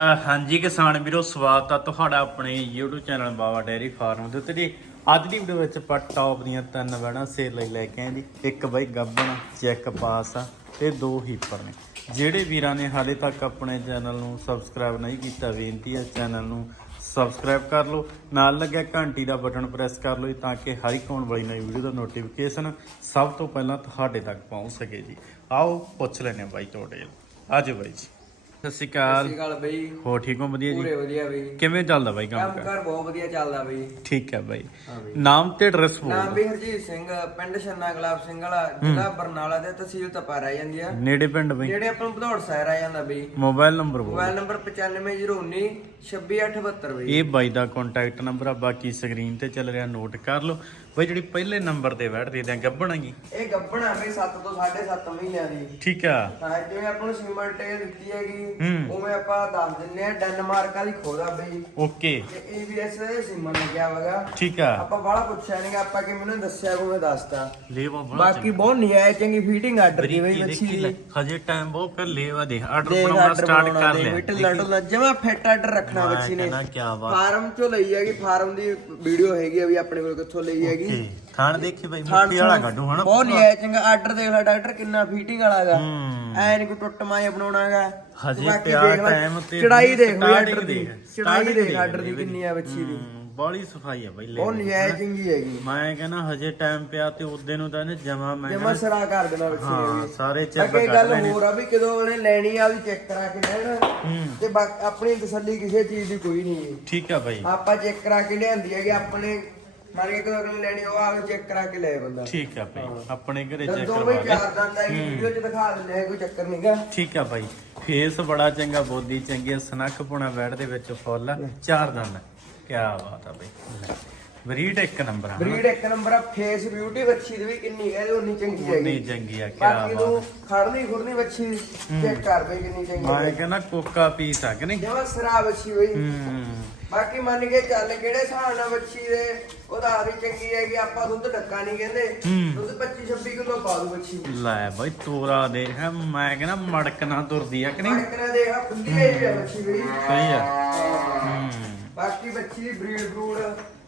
ਹਾਂਜੀ ਕਿਸਾਨ ਵੀਰੋ, ਸਵਾਗਤ ਆ ਤੁਹਾਡਾ ਆਪਣੇ YouTube channel Baba dairy farm ਦੇ ਉੱਤੇ ਜੀ। ਅੱਜ ਦੀ ਵੀਡੀਓ ਵਿੱਚ ਆਪਾਂ ਟੌਪ ਦੀਆਂ ਤਿੰਨ ਵੈਣਾ ਸੇਲ ਲਈ ਲੈ ਕੇ ਆਏ ਜੀ। ਇੱਕ ਬਾਈ ਗੱਬਣ, ਚੈੱਕ ਪਾਸ ਆ ਤੇ ਦੋ ਹੀਪਰ ਨੇ। ਜਿਹੜੇ ਵੀਰਾਂ ਨੇ ਹਾਲੇ ਤੱਕ ਆਪਣੇ ਚੈਨਲ ਨੂੰ ਸਬਸਕ੍ਰਾਈਬ ਨਹੀਂ ਕੀਤਾ, ਬੇਨਤੀ ਹੈ ਚੈਨਲ ਨੂੰ ਸਬਸਕ੍ਰਾਈਬ ਕਰ ਲਓ। ਨਾਲ ਲੱਗਿਆ ਘੰਟੀ ਦਾ ਬਟਨ ਪ੍ਰੈਸ ਕਰ ਲਓ ਜੀ, ਤਾਂ ਕਿ ਹਰ ਇੱਕ ਆਉਣ ਵਾਲੀ ਨਵੀਂ ਵੀਡੀਓ ਦਾ ਨੋਟੀਫਿਕੇਸ਼ਨ ਸਭ ਤੋਂ ਪਹਿਲਾਂ ਤੁਹਾਡੇ ਤੱਕ ਪਹੁੰਚ ਸਕੇ ਜੀ। ਆਓ ਪੁੱਛ ਲੈਨੇ ਬਾਈ ਤੁਹਾਡੇ ਆਜੋ ਬਾਈ ਜੀ। ਸਤਿ ਸ਼੍ਰੀ ਅਕਾਲ। ਸਤਿ ਗੱਲ ਬਈ। ਹੋ ਠੀਕ ਹੋ? ਵਧੀਆ ਜੀ। ਪੂਰੇ ਵਧੀਆ ਬਈ। ਕਿਵੇਂ ਚੱਲਦਾ ਬਾਈ ਕੰਮ ਕੰਮ ਕਾਰ ਬਹੁਤ ਵਧੀਆ ਚੱਲਦਾ ਬਈ। ਠੀਕ ਹੈ ਬਾਈ। ਹਾਂ ਬਈ। ਨਾਮ ਤੇ ਐਡਰੈਸ ਨਾਮ ਬੋਲ ਵੀ ਹਰਜੀਤ ਸਿੰਘ ਪਿੰਡ ਛੰਨਾ ਗੁਲਾਬ ਸਿੰਘ ਵਾਲਾ ਜ਼ਿਲ੍ਹਾ ਬਰਨਾਲਾ ਦੇ ਤਹਿਸੀਲ ਤਪਾ ਰਹਿ ਜਾਂਦੀ ਆ। ਨੇੜੇ ਪਿੰਡ ਬਾਈ। ਜਿਹੜੇ ਆਪਾਂ ਨੂੰ ਭਦੌੜ ਸਾਹਿਬ ਆ ਜਾਂਦਾ ਬਈ। ਮੋਬਾਈਲ ਨੰਬਰ ਬੋਲ ਮੋਬਾਈਲ ਨੰਬਰ 9509 26872 ਬਈ। ਇਹ ਬਾਈ ਦਾ ਕੰਟੈਕਟ ਨੰਬਰ ਆ ਬਾਕੀ ਸਕਰੀਨ ਤੇ ਚੱਲ ਰਿਹਾ ਨੋਟ ਕਰ ਲਓ। ਬਾਈ ਜਿਹੜੀ ਪਹਿਲੇ ਨੰਬਰ ਤੇ ਬੈਠਦੀ ਤੇ ਗੱਬਣ ਹੈਗੀ ਇਹ ਗੱਬਣਾ ਬਈ 7 ਤੋਂ 7.5 ਮਹੀਨਿਆਂ ਦੀ। ਠੀਕ ਆ। ਹਾਂ ਜਿਵੇਂ ਆਪਾਂ ਨੂੰ ਸੀਮੈਂਟ ਇਹ ਦਿੱਤੀ ਹੈਗੀ ਹੂੰ। ਉਵੇਂ ਆਪਾਂ ਦੱਸ ਦਿੰਨੇ ਆ ਡੈਨਮਾਰਕ ਵਾਲੀ ਖੋਦਾ ਬਈ। ਓਕੇ। ਤੇ ABS ਦੇ ਸੀਮਨ ਲੱਗਿਆ ਵਗਾ ਠੀਕ ਆ। ਆਪਾਂ ਬਾਹਲਾ ਪੁੱਛਿਆ ਨਹੀਂਗਾ ਆਪਾਂ ਕਿ ਮੈਨੂੰ ਦੱਸਿਆ ਕੋ ਮੈਂ ਦੱਸਤਾ। ਲੇਵਾ ਬਣਾ ਬਾਕੀ ਬਹੁਤ ਨਜਾਇਜ਼ ਚੰਗੀ ਫੀਟਿੰਗ ਆਰਡਰ ਦੀ ਬਈ ਬਰੀਕੀ ਮੱਛੀ ਦੇਖੀ ਦੀ। ਲੈ ਹਜੇ ਟਾਈਮ ਬਹੁਤ ਫਿਰ ਲੇਵਾ ਦੇ ਆਰਡਰ ਦੇਖ ਬਣਾਉਣਾ ਆਰਡਰ ਸਟਾਰਟ ਬਣਾਉਣਾ ਕਰ ਦੇ ਲਿਆ। ਮਿੱਟ ਲੱਡੂ ਜਮਾ ਫਿੱਟ ਆਰਡਰ ਰੱਖਣਾ ਮੈਂ ਬੱਚੀ ਨੇ। ਕਹਿੰਦਾ ਕਿਆ ਬਾਤ। ਫਾਰਮ ਚੋਂ ਲਈ ਹੈਗੀ ਫਾਰਮ ਦੀ ਵੀਡੀਓ ਹੈਗੀ ਆ ਵੀ ਆਪਣੇ ਕੋਲ ਕਿੱਥੋਂ ਲਈ ਹੈਗੀ। ਥਾਣ ਦੇਖੀ ਬਾਈ ਮਿੱਟੀ ਵਾਲਾ ਕੱਢੂ ਹਨਾ? ਬਹੁਤ ਨਹੀਂ ਆਇਆ ਚੰਗਾ ਆਰਡਰ ਦੇਖ ਲੈ ਡਾਕਟਰ ਕਿੰਨਾ ਫੀਟਿੰਗ ਵਾਲਾ ਹੈਗਾ। ਹੂੰ। ਐ ਨਹੀਂ ਕੋਈ ਟੁੱਟ ਮਾਇਆ ਬਣਾਉਣਾਗਾ ਹਜੇ ਪਿਆ ਟਾਈਮ ਤੇ ਚੜਾਈ ਦੇਖ ਆਰਡਰ ਦੀ। ਚੜਾਈ ਦੇਖ ਆਰਡਰ ਦੀ। ਕਿੰਨੀ ਆ ਬੱਚੀ ਦੀ। ਬੜੀ ਸਫ਼ਾਈ ਆ ਬਾਈ ਲੈ ਨਜਾਇਜ਼ ਚੰਗੀ ਹੈਗੀ। ਮੈਂ ਕਹਿੰਦਾ ਹਜੇ ਟਾਈਮ ਪਿਆ ਤੇ ਉਦੋਂ ਨੂੰ ਤਾਂ ਇਹਨੇ ਜਮਾ ਮੈਂ ਜਮਾ ਸਰਾ ਕਰ ਦੇਣਾ ਬੱਚੀ ਹਾਂ ਸਾਰੇ ਅੱਗੇ ਕੱਢ ਗੱਲ ਹੋਰ ਆ ਵੀ ਕਦੋਂ ਉਹਨੇ ਲੈਣੀ ਆ ਵੀ ਚੈੱਕ ਕਰਾ ਕੇ ਲੈਣ। ਤੇ ਬਾਕੀ ਆਪਣੀ ਤਸੱਲੀ ਕਿਸੇ ਚੀਜ਼ ਦੀ ਕੋਈ ਨਹੀਂ। ਠੀਕ ਆ ਬਾਈ। ਆਪਾਂ ਚੈੱਕ ਕਰਾ ਕੇ ਲਿਆਂਦੀ ਹੈ ਕਿ ਆਪਣੇ ਮਾਰ ਕੇ ਕਦੋਂ ਅਗਲੇ ਲੈਣੀ ਉਹ ਆ ਕੇ ਚੈੱਕ ਕਰਾ ਕੇ ਲੈ ਬੰਦਾ। ਠੀਕ ਆ ਬਾਈ ਆਪਣੇ ਘਰੇ ਚੈੱਕ ਜਦੋਂ ਕਰਵਾ ਵੀ ਲੈ ਚਾਰ ਦੰਦ ਵੀਡੀਓ ਚ ਦਿਖਾ ਦਿੰਦੇ ਆ ਕੋਈ ਚੱਕਰ ਨਹੀਂਗਾ ਠੀਕ ਆ ਬਾਈ ਫੇਸ ਬੜਾ ਚੰਗਾ ਬੋਦੀ ਚੰਗੀ ਆ, ਸਨੱਖ ਪੁਣਾ ਬੈਠ ਦੇ ਵਿੱਚ ਫੁੱਲ ਆ, ਚਾਰ ਦੰਦ ਕੀ ਬਾਤ ਆ ਬਾਈ ਬਰੀਡ ਇੱਕ ਨੰਬਰ ਆ ਬਰੀਡ ਇੱਕ ਨੰਬਰ ਆ ਫੇਸ ਬਿਊਟੀ ਬੱਚੀ ਦੀ ਵੀ ਕਿੰਨੀ ਹੈ ਉਨੀ ਚੰਗੀ ਹੈਗੀ। ਚੰਗੀ ਆ ਕੀ ਬਾਕੀ ਬਾਤ ਤੂੰ ਖੜਨੀ ਖੁਰਨੀ ਬੱਚੀ ਚੈੱਕ ਕਰ ਬਈ ਕਿੰਨੀ ਚੰਗੀ ਮੈਂ ਕਹਿੰਦਾ ਕੋਕਾ ਪੀਸ ਆ ਕਿ ਨਹੀਂ? ਜਮਾ ਸਰਾ ਬੱਚੀ ਬਈ। ਹੂੰ। ਬਾਕੀ ਮੰਨ ਕੇ ਚੱਲ ਕਿਹੜੇ ਹਿਸਾਬ ਨਾਲ ਬੱਚੀ ਦੇ ਉਹਦਾ ਆਰੀ ਚੰਗੀ ਹੈ ਕਿ ਆਪਾਂ ਦੁੱਧ ਡੱਕਾ ਨਹੀਂ ਕਹਿੰਦੇ। ਦੁੱਧ 25 26 ਕਿਲੋ ਪਾ ਦੂ ਬੱਚੀ ਲੈ ਬਾਈ ਤੋਰਾ ਦੇਖ ਮੈਂ ਕਹਿੰਦਾ ਮੜਕ ਨਾ ਤੁਰਦੀ ਆ ਕਿ ਨਹੀਂ? ਮੜਕਣਾ ਦੇਖਾ ਖੁੱਲੀ ਹੈ ਜੀ ਬੱਚੀ ਬਈ ਸਹੀ ਆ। ਬਾਕੀ ਬੱਚੀ ਦੀ ਬਰੀਡ ਬਰੂਡ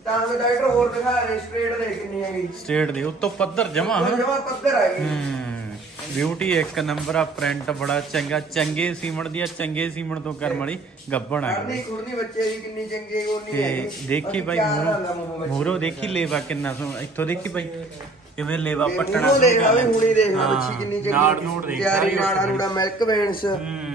ਤਾਂ ਵੀ ਡਾਕਟਰ ਹੋਰ ਦਿਖਾ ਰਹੇ ਸਟ੍ਰੇਟ ਦੇ ਕਿੰਨੀ ਹੈਗੀ। ਸਟੇਟ ਦੇ ਉੱਤੋਂ ਪੱਧਰ ਜਮਾ ਜਮਾ ਪੱਧਰ ਆ ਗਈ। ਬਿਊਟੀ ਇੱਕ ਨੰਬਰ ਆ ਪ੍ਰਿੰਟ ਬੜਾ ਚੰਗਾ ਚੰਗੇ ਸੀਮਣ ਦੀ ਆ ਚੰਗੇ ਸੀਮਣ ਤੋਂ ਕਰਮ ਵਾਲੀ ਗੱਬਣ ਆ ਗਈ। ਕਰਨੀ ਖੁਰਨੀ ਬੱਚੇ ਦੀ ਕਿੰਨੀ ਚੰਗੀ ਦੇਖੀ ਬਾਈ ਮੂਰੋ ਮੂਰੋ ਦੇਖੀ ਲੇਵਾ ਕਿੰਨਾ ਸੋਹਣਾ ਇੱਥੋਂ ਦੇਖੀ ਬਾਈ ਕਿਵੇਂ ਲੇਵਾ ਪੱਟਣਾ ਉਹ ਦੇਖ ਲਾ ਵੀ ਸ਼ੁਰੂ ਹੁਣੀ ਦੇਖ ਲਾ ਹਾਂ, ਬੱਚੀ ਕਿੰਨੀ ਨਾੜ ਨੂੜ ਚੰਗੀ ਦੇਖ ਸਾਰੀ ਨਾੜਾ। ਨੂੜਾ ਮਿਲਕ ਵੇਨਸ।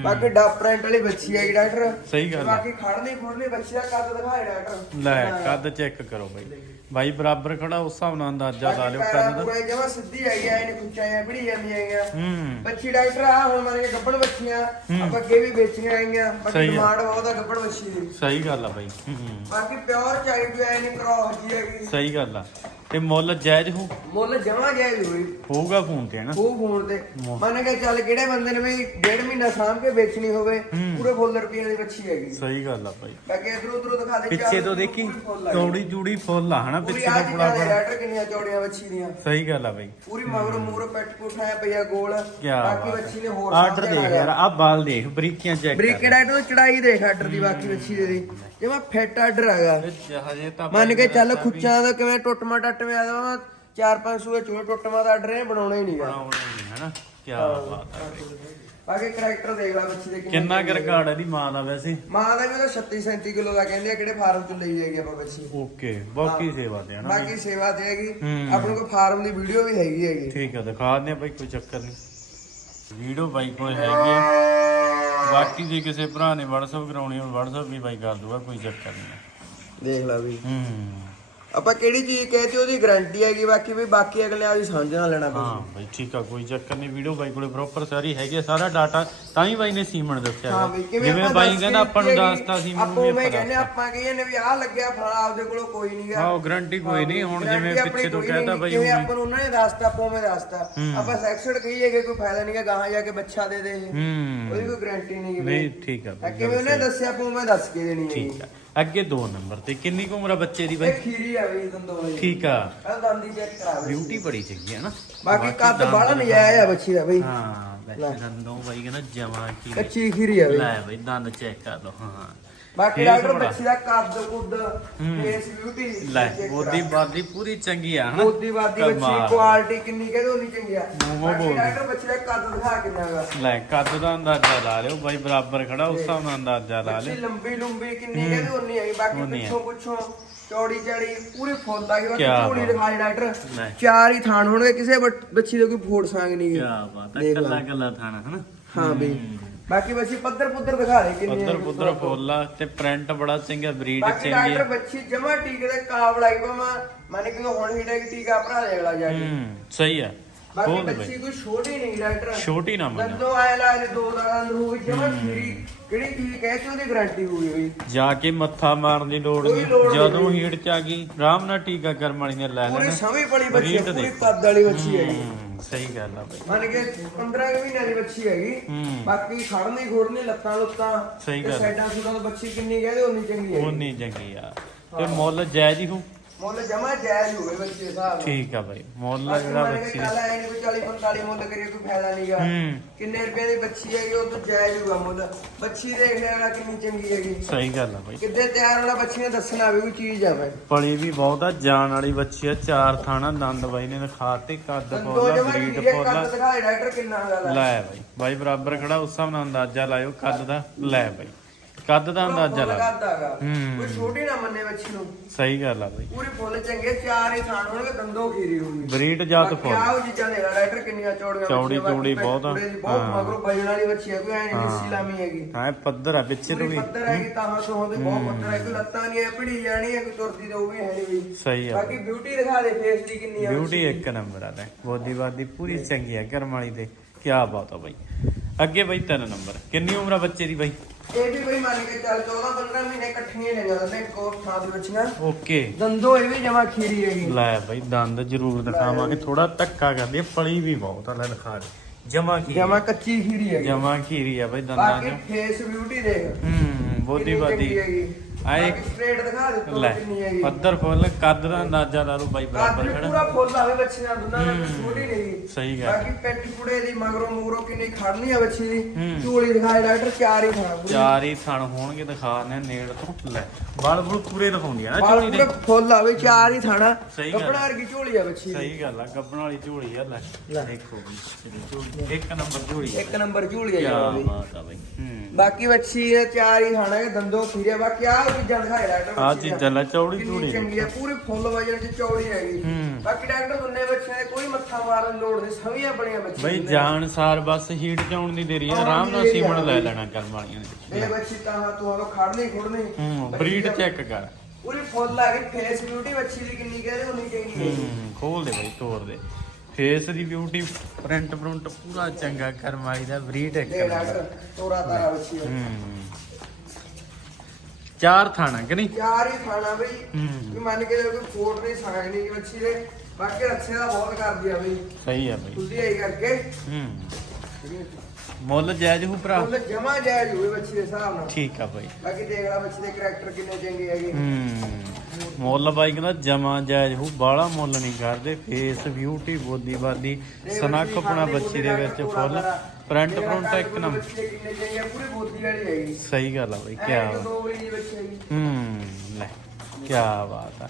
ਬਾਕੀ ਡਾਪ ਪ੍ਰਿੰਟ ਵਾਲੀ ਬੱਚੀ ਹੈਗੀ ਡਾਕਟਰ। ਸਹੀ ਗੱਲ ਆ। ਬਾਕੀ ਖੜਨੀ ਖੁਰਨੀ ਬੱਚੀ ਦਾ ਕੱਦ ਦਿਖਾਏ ਡਾਕਟਰ। ਲੈ ਕੱਦ ਚੈੱਕ ਕਰੋ ਬਾਈ। ਬਾਈ ਬਰਾਬਰ ਖੜਾ ਉਸ ਹਿਸਾਬ ਨਾਲ ਅੰਦਾਜ਼ਾ ਲਾ ਲਿਓ ਕੰਨ ਦਾ ਪੂਰਾ ਜਮਾ ਸਿੱਧੀ ਹੈਗੀ ਐ ਨਹੀਂ ਖੁੱਚਾ ਐ ਬੜੀ ਜਾਂਦੀ ਹੂੰ। ਬੱਚੀ ਡਾਕਟਰ ਆ ਹੁਣ ਮੰਨ ਕੇ ਗੱਬਣ ਬੱਚੀਆਂ ਆਪਾਂ ਅੱਗੇ ਵੀ ਵੇਚੀਆਂ ਆਈਆਂ। ਆ। ਡਿਮਾਂਡ ਬਹੁਤ ਆ ਗੱਬਣ ਬੱਚੀ ਦੀ। ਸਹੀ ਗੱਲ ਆ ਬਾਈ। ਹੂੰ। ਬਾਕੀ ਪਿਓਰ ਚਾਹੀਦੀ ਐ ਨਹੀਂ ਕ੍ਰੋਸ ਜੀ ਹੈਗੀ ਸਹੀ ਗੱਲ ਆ। ਤੇ ਮੁੱਲ ਜਾਇਜ਼ ਹੋ? ਮੁੱਲ ਜਮਾ ਜਾਇਜ਼ ਹੋਈ ਹੋਊਗਾ ਫੋਨ ਤੇ ਹਨਾ ਉਹ ਫੋਨ ਤੇ। ਮੰਨ ਕੇ ਚੱਲ ਕਿਹੜੇ ਬੰਦੇ ਨੇ ਵੀ ਡੇਢ ਮਹੀਨਾ ਸਾਂਭ ਕੇ ਵੇਚਣੀ ਹੋਵੇ ਪੂਰੇ ਫੁੱਲ ਰੁਪਈਆਂ ਦੀ ਬੱਚੀ ਹੈਗੀ। ਸਹੀ ਗੱਲ ਆ ਬਾਈ। ਬਾਕੀ ਇਧਰੋਂ ਉਧਰੋਂ ਦਿਖਾ ਦੇ ਪਿੱਛੇ ਤੋਂ ਦੇਖੀ ਚੌੜੀ ਚੂੜੀ ਫੁੱਲ ਆ ਹਨਾ ਪਿੱਛੇ ਤੋਂ ਬੜਾ ਬੜਾ ਡਾਕਟਰ ਕਿੰਨੀਆਂ ਚੌੜੀਆਂ ਬੱਚੀ ਦੀਆਂ? ਸਹੀ ਗੱਲ ਆ ਬਾਈ। ਪੂਰੀ ਮਗਰ ਮੂਰ ਪੈਟ ਪੁੱਠਾਇਆ ਪਈਆ ਗੋਲ। ਬਾਕੀ ਬੱਚੀ ਨੇ ਹੋਰ ਆਰਡਰ ਦੇਖ ਯਾਰ ਆ ਬਾਲ ਦੇਖ ਬਰੀਕੀਆਂ ਚੈੱਕ ਬਰੀਕ ਡਾਕਟਰ ਚੜਾਈ ਦੇਖ ਆਰਡਰ ਦੀ ਬਾਕੀ ਬੱਚੀ ਦੇ ਜਿਵੇਂ ਫਿੱਟ ਆਰਡਰ ਹੈਗਾ। ਮੰਨ ਕੇ ਚੱਲ ਖੁੱਚਾਂ ਦਾ ਕਿਵੇਂ ਟੁੱਟਮਾ ਟੱਟਵੇਂ ਆ ਜਾਵਾਂ ਚਾਰ ਪੰਜ ਸੂਏ ਚੂਹੇ ਟੁੱਟਮਾ ਦਾ ਆਰਡਰ ਇਹ ਬਣਾਉਣਾ ਹੀ ਨਹੀਂਗਾ ਬਣਾਉਣਾ ਹੀ ਨਹੀਂ ਹਨਾ। ਕੀ ਬਾਤ ਆ ਬਾਕੀ ਕਰੈਕਟਰ ਦੇਖ ਲੈ ਬੱਚੀ ਦੇ ਕਿੰਨੇ ਕੁ ਰਿਕਾਰਡ ਹੈ ਦੀ ਮਾਂ ਦਾ ਵੈਸੇ? ਮਾਂ ਦਾ ਵੀ ਉਹਦਾ 36 37 ਕਿਲੋ ਦਾ ਕਹਿੰਦੇ ਆ ਕਿਹੜੇ ਫਾਰਮ ਤੋਂ ਲਈ ਜਾਏਗੀ ਆਪਾਂ ਬੱਚੀ। ਓਕੇ ਬਾਕੀ ਸੇਵਾ ਤੇ ਹਨਾ ਬਾਕੀ ਸੇਵਾ ਤੇ ਹੈਗੀ। ਹੂੰ। ਆਪਣੇ ਕੋਲ ਫਾਰਮ ਦੀ ਵੀਡੀਓ ਵੀ ਹੈਗੀ ਹੈਗੀ। ਠੀਕ ਆ ਦਿਖਾ ਦਿੰਦੇ ਆ ਬਾਈ ਕੋਈ ਚੱਕਰ ਨਹੀਂ। ਵੀਡੀਓ ਬਾਈ ਕੋਲ ਹੈਗੀ ਆ। ਬਾਕੀ ਜੇ ਕਿਸੇ ਭਰਾ ਨੇ WhatsApp ਕਰਾਉਣੀ ਹੋਵੇ WhatsApp ਵੀ ਬਾਈ ਕਰ ਦੂਗਾ ਕੋਈ ਚੱਕਰ ਨਹੀਂ ਦੇਖ ਲੈ ਵੀ। ਹੂੰ। ਆਪਾਂ ਕਿਹੜੀ ਚੀਜ਼ ਕਹਤੀ ਉਹਦੀ ਗਾਰੰਟੀ ਹੈਗੀ ਬਾਕੀ ਵੀ ਬਾਕੀ ਅਗਲੇ ਆ ਦੀ ਸਮਝ ਨਾਲ ਲੈਣਾ ਹਾਂ ਬਾਈ ਠੀਕ ਆ ਕੋਈ ਚੱਕਰ ਨਹੀਂ ਵੀਡੀਓ ਬਾਈ ਕੋਲੇ ਪ੍ਰੋਪਰ ਸਾਰੀ ਹੈਗੀ ਆ, ਸਾਰਾ ਡਾਟਾ ਤਾਂ ਹੀ ਬਾਈ ਨੇ ਸੀਮਣ ਦੱਸਿਆ ਹਾਂ ਵਾ। ਕਿਵੇਂ ਜਿਵੇਂ ਆਪਾਂ ਬਾਈ ਕਹਿੰਦਾ ਆਪਾਂ ਨੂੰ ਦੱਸਤਾ ਸੀ ਆਪਾਂ ਮੈਨੂੰ ਵੀ ਮੈਂ ਆਪਾਂ ਕਹਿੰਦੇ ਆਪਾਂ ਕਹੀਏ ਨੇ ਵੀ ਆਹ ਲੱਗਿਆ ਫਲਾ ਆਪਦੇ ਕੋਲੋਂ ਕੋਈ ਨਹੀਂਗਾ ਹਾਂ ਗਰੰਟੀ ਕੋਈ ਨਹੀਂ ਹੁਣ ਜਿਵੇਂ ਪਿੱਛੇ ਤੋਂ ਕਹਿਤਾ ਬਾਈ ਜਿਵੇਂ ਆਪਾਂ ਨੂੰ ਉਹਨਾਂ ਨੇ ਦੱਸਤਾ ਆਪਾਂ ਉਵੇਂ ਦੱਸਤਾ। ਆਪਾਂ ਸੈਕਸਡ ਕਹੀਏ ਕਿ ਕੋਈ ਫਾਇਦਾ ਨਹੀਂਗਾ ਗਾਹਾਂ ਜਾ ਕੇ ਬੱਚਾ ਦੇ ਦੇ। ਹੂੰ। ਉਹਦੀ ਕੋਈ ਗਾਰੰਟੀ ਨਹੀਂ ਨਹੀਂ ਠੀਕ ਆ ਬਾਈ ਕਿਵੇਂ ਉਹਨੇ ਦੱਸਿਆ ਆਪਾਂ ਉਵੇਂ ਦੱਸ ਕੇ ਦੇਣੀ ਹੈ ਠੀਕ ਆ। ਅੱਗੇ 2 ਨੰਬਰ ਤੇ ਕਿੰਨੀ ਕੁ ਉਮਰ ਆ ਬੱਚੇ ਦੀ ਬਾਈ? ਇਹ ਖੀਰੀ ਆ ਵੀ ਦੰਦੋ ਠੀਕ ਆ। ਆ ਦੰਦੀ ਚੈੱਕ ਕਰਾ ਬਈ। ਬਿਊਟੀ ਬੜੀ ਚੰਗੀ ਹੈ ਨਾ। ਬਾਕੀ ਕੱਦ ਬਾਹਲਾ ਨਜਾਇਜ਼ ਆ ਬੱਚੀ ਦਾ ਬਈ। ਹਾਂ ਵੈਸੇ ਦੰਦੋਂ ਬਾਈ ਕਹਿੰਦਾ ਜਮਾ ਕੀ ਕੱਚੀ ਖੀਰੀ ਆ ਬਈ। ਲੈ ਬਈ ਦੰਦ ਚੈੱਕ ਕਰ ਲਓ ਹਾਂ। ਬਾਕੀ ਡਾਕਟਰ। ਬੱਚੀ ਦਾ ਕੱਦ ਕੁੱਦ ਫੇਸ ਬਿਊਟੀ ਲੈ ਬੋਦੀ ਬਾਦੀ ਪੂਰੀ ਚੰਗੀ ਆ ਹਨਾ ਬੋਦੀ ਬਾਦੀ ਬੱਚੀ। ਕੁਆਲਿਟੀ ਕਿੰਨੀ ਕਹਿੰਦੇ ਉਨੀ ਚੰਗੀ ਆ ਬਾਕੀ। ਡਾਕਟਰ ਬੱਚੀ ਦਾ ਕੱਦ ਦਿਖਾ ਕਿੰਨਾ ਗਾ ਲੈ ਕੱਦ ਦਾ ਅੰਦਾਜ਼ਾ ਲਾ ਲਿਓ ਬਾਈ ਬਰਾਬਰ ਖੜਾ ਉਸ ਹਿਸਾਬ ਨਾਲ ਅੰਦਾਜ਼ਾ ਲਾ ਲਿਓ ਲੰਬੀ ਲੰਬੀ ਕਿੰਨੀ ਕਹਿੰਦੇ ਉਨੀ ਹੈਗੀ ਬਾਕੀ ਆ। ਪਿੱਛੋਂ ਪੁੱਛੋਂ ਚੌੜੀ ਚੜੀ ਪੂਰੀ ਫੁੱਲ ਆ ਗਈ ਝੋਲੀ ਬਾਤ। ਦਿਖਾਈ ਡਾਕਟਰ। ਚਾਰ ਹੀ ਥਾਣ ਹੋਣਗੇ ਕਿਸੇ ਬੱਚ- ਦਾ ਕੋਈ ਫੋੜ ਸੰਗ ਨਹੀਂ ਕੀ। ਬਾਤ ਹੈ ਦੇਖ। ਕੱਲਾ ਕੱਲਾ ਥਾਣਾ ਹਨਾ ਹਾਂ ਬਈ ਬਾਕੀ ਬੱਚੀ ਪੱਧਰ ਪੁੱਧਰ ਦਿਖਾ ਦੇ ਕਿੰਨੀ ਪੁੱਤਰ ਹੈਗੀ। ਪੁੱਤਰ ਫੋਲਾ ਤੇ ਪ੍ਰਿੰਟ ਬੜਾ ਚੰਗਾ ਬਰੀਡ ਬਾਕੀ ਚੰਗੀ ਡਾਕਟਰ ਬੱਚੀ ਜਮਾ ਟੀਕੇ ਦੇ ਕਾਬਲ ਆਈ ਪਾ ਮਾਨੇ ਕਿ ਹੁਣ ਹੀੜਾ ਕਿ ਟੀਕਾ ਭਰਾ ਦੇ ਅਗਲਾ ਜਾ ਕੇ। ਹੂੰ ਸਹੀ ਆ। ਬਾਕੀ ਬੱਚੀ ਬਈ। ਕੋਈ ਛੋਟੀ ਨਹੀਂ ਡਾਕਟਰ। ਛੋਟੀ ਨਾ ਮੰਨ ਜਦੋਂ ਆਇਆ ਲਾ ਦੇ ਦੋ ਦਾਲਾਂ ਨੂੰ ਹੋਈ ਜਮਾ ਖੀਰੀ ਕਿਹੜੀ ਚੀਜ਼ ਕਹਿ ਕੇ ਉਹਦੀ ਗਾਰੰਟੀ ਹੋਈ ਹੋਈ ਜਾ ਕੇ ਮੱਥਾ ਮਾਰਨ ਦੀ ਲੋੜ ਕੋਈ ਨਹੀਂ। ਲੋੜ ਨਹੀਂ। ਜਦੋਂ ਹੀੜ ਚ ਆ ਗਈ ਆਰਾਮ ਨਾਲ ਟੀਕਾ ਕਰਮ ਵਾਲੀ ਨੇ ਲੈ ਪੂਰੀ ਲੈਣਾ। ਸਮਝ ਪੜੀ ਬੱਚੀ ਪੂਰੀ। ਕੱਦ ਵਾਲੀ ਬੱਚੀ ਹੂੰ, ਸਹੀ ਗੱਲ ਆ ਬਈ ਮੰਨ ਕੇ 15 ਕੁ ਮਹੀਨਿਆਂ ਦੀ ਬੱਚੀ ਹੈਗੀ ਹੂੰ। ਬਾਕੀ ਖੜਨੀ ਖੋੜਨੀ ਲੱਤਾਂ ਲੁੱਤਾਂ ਸਹੀ ਤੇ ਗੱਲ। ਸਾਈਡਾਂ ਸੁਡਾਂ ਤੋਂ ਬੱਚੀ ਕਿੰਨੀ ਕਹਦੇ ਉਨੀ ਚੰਗੀ ਹੈ ਉਨੀ ਚੰਗੀ ਆ ਤੇ ਮੁੱਲ ਜਾਇਜ਼ ਹੀ ਹੋ ਮੁੱਲ ਜਮਾ ਜਾਇਜ਼ ਹੋਵੇ ਬੱਚੇ ਦੇ ਹਿਸਾਬ ਨਾਲ। ਠੀਕ ਆ ਬਈ ਮੁੱਲ ਬਾਕੀ ਜਿਹੜਾ ਮੰਨ ਕੇ ਬੱਚੀ ਕੱਲ ਆਏ ਨੇ ਕੋਈ 40 45 ਮੁੱਲ ਕਰੀਏ ਕੋਈ ਫਾਇਦਾ ਨਹੀਂਗਾ ਹੂੰ। ਕਿੰਨੇ ਰੁਪਏ ਦੀ ਬੱਚੀ ਹੈਗੀ ਉਹ ਤੋਂ ਜਾਇਜ਼ ਹੋਊਗਾ ਮੁੱਲ। ਬੱਚੀ ਦੇਖ ਲੈਣਾ ਕਿੰਨੀ ਚੰਗੀ ਹੈਗੀ। ਸਹੀ ਗੱਲ ਆ ਬਈ। ਕਿੱਦੇ ਤਿਆਰ ਹੋਣਾ ਬੱਚੀ ਨੇ ਦੱਸਣਾ ਵੀ ਕੋਈ ਚੀਜ਼ ਆ ਬਈ। ਪਲੀ ਵੀ ਬਹੁਤ ਆ ਜਾਨ ਵਾਲੀ ਬੱਚੀ ਆ ਚਾਰ ਥਾਣਾ ਨੰਦ ਬਾਈ ਨੇ ਦਿਖਾ ਤੇ ਕੱਦ ਦੋ ਪੋਲਾ ਜਮਾ ਬਰੀਡ ਠੀਕ ਹੈ ਪੋਲਾ। ਕੱਦ ਦਿਖਾਏ ਡਾਕਟਰ ਕਿੰਨਾ ਗੱਲ ਹੈ ਲੈ ਬਾਈ ਬਾਈ ਬਰਾਬਰ ਖੜਾ ਉਸ ਹਿਸਾਬ ਨਾਲ ਅੰਦਾਜ਼ਾ ਲਾਇਓ ਕੱਦ ਦਾ। ਲੈ ਬਾਈ। ਕੱਦ ਦਾ ਅੰਦਾਜ਼ਾ ਲਾ ਲਗਾਤਾਗਾ ਹੂੰ। ਕੋਈ ਛੋਟੀ ਨਾ ਮੰਨੇ ਬੱਚੀ ਨੂੰ। ਸਹੀ ਗੱਲ ਆ ਬਾਈ। ਪੂਰੀ ਫੁੱਲ ਚੰਗੇ ਚਾਰ ਹੀ ਥਾਣ ਹੋਣਗੇ ਦੰਦੋਂ ਖੀਰੀ ਹੋਊਗੀ। ਬਰੀਡ ਜਾਤ ਫੁੱਲ। ਆਹ ਚੀਜ਼ਾਂ ਦੇ ਡਾਕਟਰ ਕਿੰਨੀਆਂ ਚੌੜੀਆਂ ਚੌੜੀ ਚੌੜੀ ਬਾਕੀ ਬਹੁਤ ਆ। ਪੂਰੇ ਦੀ ਬਹੁਤ ਹਾਂ। ਮਗਰੋਂ ਵਜਣ ਵਾਲੀ ਬੱਚੀ ਹੈ ਕੋਈ ਐ ਨਹੀਂ ਦੇਸੀ ਲਾਮੀ ਹੈਗੀ। ਹਾਂ ਪੱਧਰ ਆ ਪਿੱਛੇ ਤੋਂ ਪੂਰੀ ਵੀ। ਪੱਧਰ ਹੈਗੀ ਤਾਂ ਤੋਂ ਦੇ ਬਹੁਤ ਪੱਧਰ ਹੈ ਕੋਈ ਲੱਤਾਂ ਨਹੀਂ ਐ ਭੜੀ ਜਾਣੀ ਹੈ ਕੋਈ ਤੁਰਦੀ ਤਾਂ ਉਹ ਵੀ ਹੈ ਨਹੀਂ ਵੀ ਸਹੀ ਆ। ਬਾਕੀ ਬਿਊਟੀ ਦਿਖਾ ਦੇ ਫੇਸ ਦੀ ਕਿੰਨੀ ਆ ਬਿਊਟੀ ਇੱਕ ਨੰਬਰ ਆ ਲੈ। ਬੋਦੀ ਬਾਦੀ ਪੂਰੀ ਚੰਗੀ ਆ ਕਰਮ ਵਾਲੀ ਦੇ ਕੀ ਬਾਤ ਆ ਬਾਈ। ਅੱਗੇ ਬਾਈ ਤਿੰਨ ਨੰਬਰ। ਕਿੰਨੀ ਉਮਰ ਆ ਬੱਚੇ ਦੀ ਬਾਈ? ਇਹ ਵੀ ਬਈ ਮੰਨ ਕੇ ਚੱਲ 14 15 ਮਹੀਨੇ ਇਕੱਠੀਆਂ ਨੇ ਜਾਂਦੇ ਕੋਟ ਥਾਂ ਦੇ ਬੱਚੀਆਂ। ਓਕੇ। ਦੰਦੋ ਇਹ ਵੀ ਜਮਾ ਖੀਰੀ ਹੈਗੀ। ਲੈ ਬਾਈ ਦੰਦ ਜ਼ਰੂਰ ਦਿਖਾਵਾਂਗੇ ਥੋੜਾ ਧੱਕਾ ਕਰਦੀ ਆ ਪਲੀ ਵੀ ਬਹੁਤ ਆ ਲੈ ਦਿਖਾ ਦੇ। ਜਮਾ ਕੀ ਜਮਾ ਕੱਚੀ ਖੀਰੀ ਹੈਗੀ। ਜਮਾ ਖੀਰੀ ਆ ਬਾਈ ਦੰਦਾਂ ਬਾਕੀ ਚ। ਫੇਸ ਬਿਊਟੀ ਦੇਖ। ਹੂੰ ਬੋਦੀ ਬਾਦੀ। ਆਏ ਸਟ੍ਰੇਟ ਦਿਖਾ ਦਿੱਤੋ ਲੈ ਕਿੰਨੀ ਹੈਗੀ। ਪੱਧਰ ਫੁੱਲ ਕੱਦ ਦਾ ਅੰਦਾਜ਼ਾ ਲਾ ਲਓ ਬਾਈ ਕੱਦ ਬਰਾਬਰ ਖੜਾ। ਪੂਰਾ ਫੁੱਲ ਆਵੇ ਬੱਚੇ ਦਾ ਦੁਨਾ ਦਾ ਛੋਟੀ ਨਹੀਂ ਸਹੀ ਗੱਲ। ਬਾਕੀ ਪੈਂਟ ਕੁੜੇ ਦੀ ਮਗਰੋਂ ਮੂਰੋਂ ਕਿੰਨੀ ਖੜਨੀ ਆ ਬੱਚੀ ਦੀ। ਝੋਲੀ ਦਿਖਾਏ ਡਾਕਟਰ ਚਾਰ ਹੀ ਪੂਰੀ। ਚਾਰ ਹੀ ਥਣ ਹੋਣਗੇ ਦਿਖਾਣੇ ਨੇੜ ਤੋਂ। ਲੈ ਬਲ ਬੁਲ ਪੂਰੇ ਦਿਖਾਉਂਦੀਆਂ ਨਾ ਬਾਲ ਝੋਲੀ ਦੇ। ਫੁੱਲ ਆਵੇ ਚਾਰ ਹੀ ਥਾਣਾ। ਕੱਪੜਾ ਵਰਗੀ ਝੋਲੀ ਆ ਬੱਚੀ ਦੀ। ਸਹੀ ਗੱਲ ਆ ਗੱਬਣ ਵਾਲੀ ਝੋਲੀ ਆ ਲੈ। ਦੇਖੋ ਵੀ ਝੋਲੀ ਇੱਕ ਨੰਬਰ ਝੋਲੀ ਆ। ਇੱਕ ਨੰਬਰ ਝੋਲੀ ਆ ਦੀ। ਆ ਬਾਕੀ ਬੱਚੀ ਦੇ ਚਾਰ ਹੀ ਖਾਣਾ ਹੈ ਦੰਦੋਂ ਖੀਰੇ ਬਾਕੀ ਆਹ ਚੀਜ਼ਾਂ ਦਿਖਾਏ ਡਾਕਟਰ ਆਹ ਬੱਚੀ ਚੀਜ਼ਾਂ ਲੈ ਚੌੜੀ ਕਿੰਨੀ ਚੰਗੀ ਆ ਪੂਰੀ ਫੁੱਲ ਵਜਣ ਚ ਚੌੜੀ ਹੈਗੀ। ਹੂੰ। ਬਾਕੀ ਡਾਕਟਰ ਦੁੰਨੇ ਬੱਚਿਆਂ ਦੇ ਕੋਈ ਮੱਥਾ ਮਾਰਨ ਦੀ ਲੋੜ ਨਹੀਂ ਸਭੀਆਂ ਬੜੀਆਂ ਬੱਚੀਆਂ ਬਈ ਨੇ। ਜਾਣ ਸਾਰ ਬਸ ਹੀਟ ਚ ਆਉਣ ਦੀ ਦੇਰੀ ਆ ਆਰਾਮ ਨਾਲ ਸੀਮਣ ਲੈ ਲੈਣਾ ਕਰਮ ਵਾਲੀਆਂ ਨੇ ਇਹ ਬੱਚੀ ਤਾਂ ਤੂੰ ਹਲੋ ਖੜਨੀ ਖੁੜਨੀ ਹੂੰ ਬਰੀਡ ਚੈੱਕ ਕਰ। ਪੂਰੀ ਫੁੱਲ ਆ ਗਈ ਫੇਸ ਬਿਊਟੀ ਬੱਚੀ ਦੀ ਕਿੰਨੀ ਕਹਿੰਦੇ ਉਨੀ ਚੰਗੀ ਹੈ ਹੂੰ ਖੋਲ ਦੇ ਬਈ ਤੋੜ ਦੇ। ਫੇਸ ਦੀ ਬਿਊਟੀ ਪ੍ਰਿੰਟ ਪ੍ਰਿੰਟ ਪੂਰਾ ਚੰਗਾ ਕਰਮ ਵਾਲੀ ਦਾ ਬਰੀਡ ਇੱਕ ਦੇ ਡਾਕਟਰ ਤੋਰਾ ਤਾਰਾ ਬੱਚੀ ਹੂੰ। ਚਾਰ ਥਾਣਾ ਕਿ ਨਹੀਂ? ਚਾਰ ਹੀ ਖਾਣਾ ਬਈ। ਹੂੰ। ਵੀ ਮੰਨ ਕੇ ਕੋਈ ਫੋਟ ਨਹੀਂ ਸਕਣੀ ਕਿ ਬੱਚੀ ਦੇ। ਬਾਕੀ ਰੱਖੇ ਦਾ ਬਹੁਤ ਕਰਦੀ ਆ ਬਈ। ਸਹੀ ਆ ਬਈ। ਖੁੱਲੀ ਆਈ ਕਰਕੇ। ਹੂੰ। ਮੁੱਲ ਜਾਇਜ਼ ਹੋ ਭਰਾ? ਉਹਨੇ ਜਮਾ ਜਾਇਜ਼ ਹੋਵੇ ਬੱਚੀ ਦੇ ਹਿਸਾਬ ਨਾਲ। ਠੀਕ ਆ ਬਾਈ। ਬਾਕੀ ਦੇਖ ਲੈ ਬੱਚੀ ਦੇ ਕਰੈਕਟਰ ਕਿੰਨੇ ਚੰਗੇ ਹੈਗੇ। ਹੂੰ ਮੁੱਲ ਬਾਈ ਕਹਿੰਦਾ ਜਮਾ ਜਾਇਜ਼ ਹੋ ਬਾਹਲਾ ਮੁੱਲ ਨਹੀਂ ਕਰਦੇ ਫੇਸ ਬਿਊਟੀ ਬੋਦੀ ਬਾਦੀ ਇਹ ਸਨੱਖ ਬੱਚੀ ਆਪਣਾ ਖਾਂਦੀ ਬੱਚੀ ਦੇ ਵਿੱਚ ਫੁੱਲ। ਪ੍ਰਿੰਟ ਪ੍ਰਿੰਟ ਇੱਕ ਨੰਬਰ ਬੱਚੀ ਦੇ ਕਿੰਨੇ ਚੰਗੇ ਆ ਪੂਰੀ ਬੋਦੀ ਵਾਲੀ ਹੈਗੀ। ਸਹੀ ਗੱਲ ਆ ਬਾਈ ਕੀ ਹੈਗੀ। ਹੂੰ ਲੈ। ਕੀ ਬਾਤ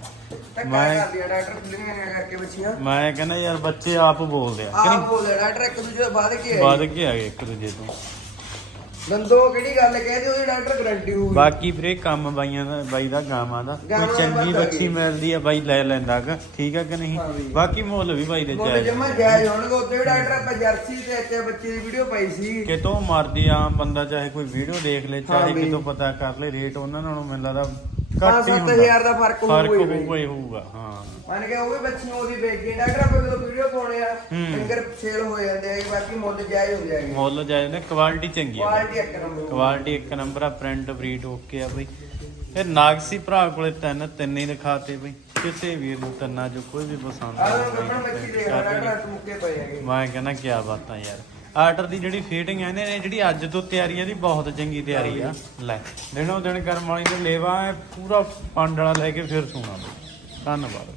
ਟੱਕਾ ਮੈਂ- ਕਰਦੀ ਆ ਡਾਕਟਰ ਖੁੱਲੀਆਂ ਨੇ ਕਰਕੇ ਬੱਚੀਆਂ ਮੈਂ ਕਹਿੰਦਾ ਯਾਰ ਬੱਚੇ ਆਪ ਬੋਲਦੇ ਆ ਆਪ ਬੋਲੇ ਡਾਕਟਰ ਇੱਕ ਦੂਜੇ ਤੋਂ ਬਾਅਦ ਕੀ ਹੈ ਵੱਧ ਕੇ ਆ ਗਏ ਇੱਕ ਦੂਜੇ ਤੋਂ। ਦੰਦੋ ਕਿਹੜੀ ਗੱਲ ਕਹਦੇ ਉਹਦੀ ਡਾਕਟਰ ਗਾਰੰਟੀ ਹੋਊਗੀ। ਬਾਕੀ ਵੀਰੇ ਕੰਮ ਬਾਈਆਂ ਦਾ ਬਾਈ ਦਾ ਗਾਵਾਂ ਦਾ ਕੋਈ ਚੰਗੀ ਬੱਚੀ। ਮਿਲਦੀ ਆ ਬਾਈ ਲੈ ਲੈਂਦਾ ਗਾ ਠੀਕ ਆ ਕਿ ਨਹੀਂ? ਹਾਂ। ਬਾਕੀ ਮੁੱਲ ਵੀ ਬਾਈ ਦੇ ਮੁੱਲ ਜਾਇਜ਼ ਜਮਾ ਜਾਇਜ਼ ਹੋਣਗੇ ਉੱਤੇ ਡਾਕਟਰ ਆਪਾਂ ਜਰਸੀ ਤੇ ਇੱਥੇ ਬੱਚੇ ਦੀ ਵੀਡੀਓ ਪਾਈ ਸੀ। ਕਿਤੋਂ ਮਰਦੀ ਆਮ ਬੰਦਾ ਚਾਹੇ ਕੋਈ ਵੀਡੀਓ ਦੇਖ ਲੇ ਹਾਂ ਚਾਹੇ। ਕਿਤੋਂ ਪਤਾ ਕਰ ਲੇ ਰੇਟ ਉਹਨਾਂ ਨਾਲੋਂ ਮੈਨੂੰ ਲੱਗਦਾ ਘੱਟ ਹੀ 5-7000 ਦਾ ਫ਼ਰਕ ਫ਼ਰਕ ਹੋਊਗਾ ਹੀ। ਹੋਊਗਾ ਹੀ ਹੋਊਗਾ ਹਾਂ। ਮੰਨ ਕੇ ਉਹ ਵੀ ਬੱਚੀਆਂ ਉਹਦੀ ਵੇਚਦੀ ਡਾਕਟਰ ਆਪਾਂ ਜਦੋਂ ਵੀਡੀਓ ਪਾਉਣੇ ਆ ਹੂੰ। ਡੰਗਰ ਸੇਲ ਹੋ ਜਾਂਦੇ ਆ ਬਾਕੀ ਮੁੱਲ ਜਾਇਜ਼ ਹੋ ਜਾਏਗਾ। ਮੁੱਲ ਜਾਇਜ਼ ਨੇ ਕੁਆਲਿਟੀ ਚੰਗੀ ਆ। ਕੁਆਲਿਟੀ ਇੱਕ ਨੰਬਰ ਕੁਆਲਿਟੀ ਇੱਕ ਨੰਬਰ ਆ ਪ੍ਰਿੰਟ ਬਰੀਡ ਓਕੇ ਆ ਬਈ। ਇਹ ਨਾਗਸੀ ਭਰਾ ਕੋਲੇ ਤਿੰਨ ਤਿੰਨ ਹੀ ਦਿਖਾਤੇ ਬਈ। ਕਿਸੇ ਵੀਰ ਨੂੰ ਤਿੰਨਾਂ ਚੋਂ ਕੋਈ ਵੀ ਪਸੰਦ ਆਹ ਆਵੇ ਗੱਪਣ ਬੱਚੀ ਦੇਖ ਲੈ ਡਾਕਟਰ ਮੁੱਕੇ ਪਏ ਹੈਗੇ। ਮੈਂ ਕਹਿੰਦਾ ਕੀ ਬਾਤਾਂ ਯਾਰ। ਆਰਡਰ ਦੀ ਜਿਹੜੀ ਫੀਟਿੰਗ ਹੈ ਇਹਨੇ ਜਿਹੜੀ ਅੱਜ ਤੋਂ ਤਿਆਰੀ ਹੈ ਦੀ ਬਹੁਤ ਚੰਗੀ ਤਿਆਰੀ ਆ। ਲੈ, ਦਿਨੋਂ ਦਿਨ ਕਰਮ ਵਾਲੀ ਨੇ ਲੇਵਾ ਪੂਰਾ ਪੰਡ ਵਾਲਾ ਲੈ ਕੇ ਫਿਰ ਸੂਣਾ। ਧੰਨਵਾਦ।